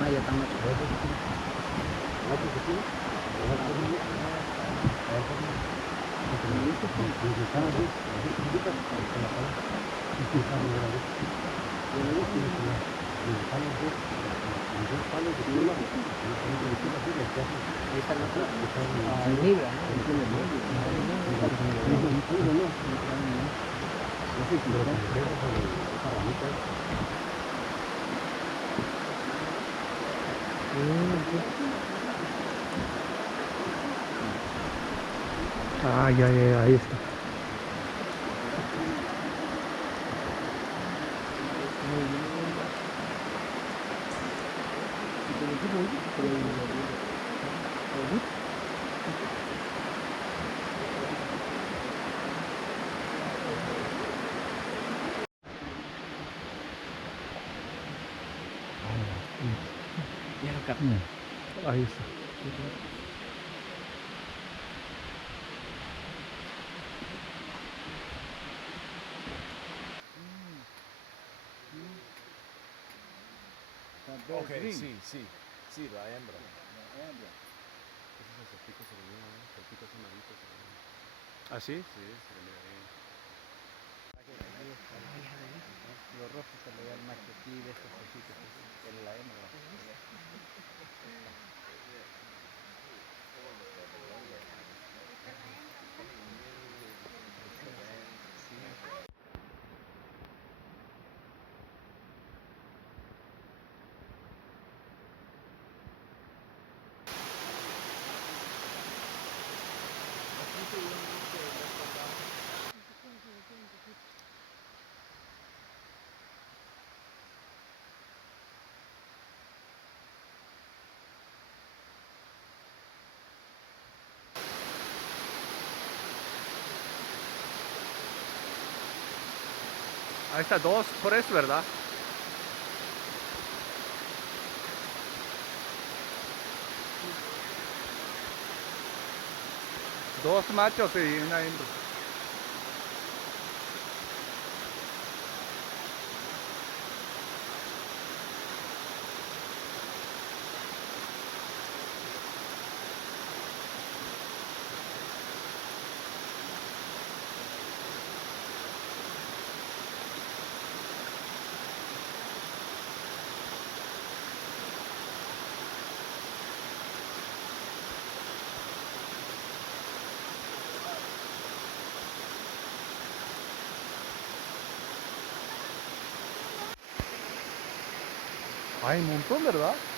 Ah, ya estamos. Libra, Ah, ya, ahí está. Ahí está. Ok, sí, sí, sí, la hembra. Esos picos se le ven, el pico es amarito. ¿Ah, sí? Sí, se le mira bien. los rojos se le da el macho aquí de estos ojitos, en la hembra. Ahí está, dos por eso, ¿verdad? Dos machos y una hembra. Hay un montón, ¿verdad?